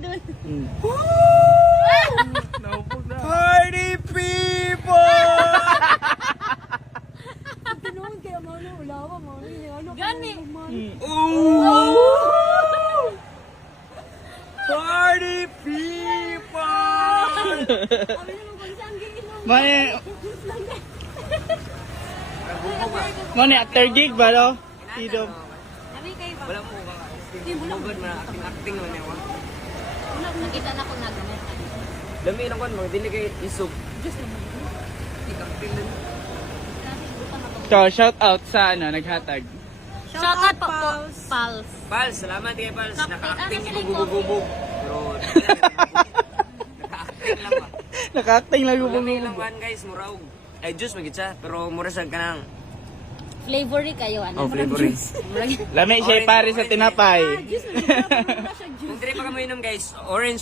doon. Naupog na. Party people! Tinuod kaya mo na ulawa mo. Gani. Ooh! Party people! Sabi naman kung saan giinom. Mani after gig ba no? Idom. Kami kayo ba? Wala mo ka. Mugod man acting naman ako. Nakita na ko nagamit. Dami lang kon, mga dili kay isog. Acting din. So, shout out sa naghatag. Shout out po po. Pals. Pals, salamat kay Pals. Kapit, Naka-acting ano ko sila gubog-gubog. Pero naka-acting lang ba? Naka-acting lang yung Lami lang man guys, muraog. Ay juice magit siya, pero mura sa kanang. Flavory kayo ano? Flavory. Lami siya pare sa tinapay. Diyos, nagkakaroon na siya. Kung dili pa ka mainom guys, orange